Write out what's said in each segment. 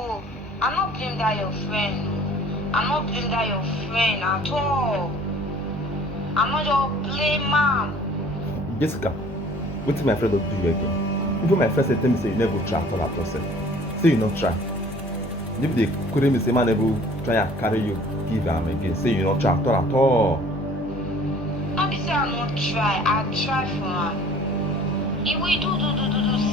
No, I'm not blaming that your friend. I'm not blaming that your friend at all. I'm not your blame, mom. Jessica, what did my friend do you again? Even my friend said to me, say you never try at all at yourself. Say you not try. If they couldn't say man never try and carry you, give them again. Say you not try at all. Not be say I not try. I try for him. If we do,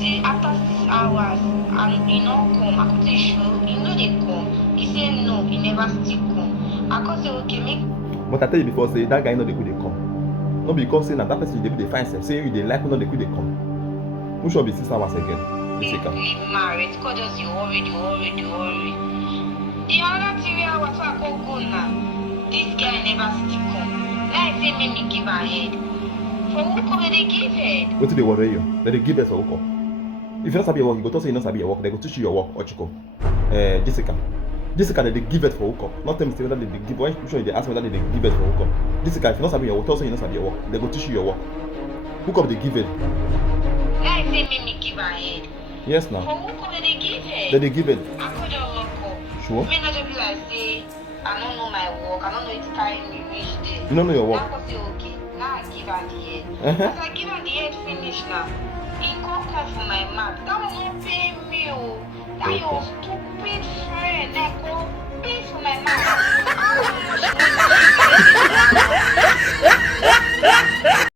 see after 6 hours and he not come, I could say sure, he know they come. He say no, he never still come. I could say okay, make. But I tell you before, say that guy know they could they come. Not because saying that person they find them. Say you they like not they could they come. Who should be 6 hours again? Jessica. Leave married, because just you worry. The other 3 hours so I go now. This guy never still come. Like say make me give her head. For Hookup, they give head. What do they worry you? They give us for Hookup. If you not sabi your work, you go talk say you not sabi your work. They go teach you your work, Ochiko. Jessica, they give it for Hookup. Not tell me whether they give. Why sure they ask whether they give it for Hookup. Jessica, if you not sabi your work, tell say you not sabi your work. They go teach you your work. Hookup they give it. Like say make me give her head. Yes, now. For Hookup, they give head. They give it. I could just look up. Sure. Me not just be like say I don't know my work. I don't know it's carry me reach there. You don't know your work. Now I say okay. Now I give her the head. Uh-huh. As I give her the head finish now, he come for my mouth. That will not pay me. Oh. That Okay. your stupid friend. That go pay for my mouth.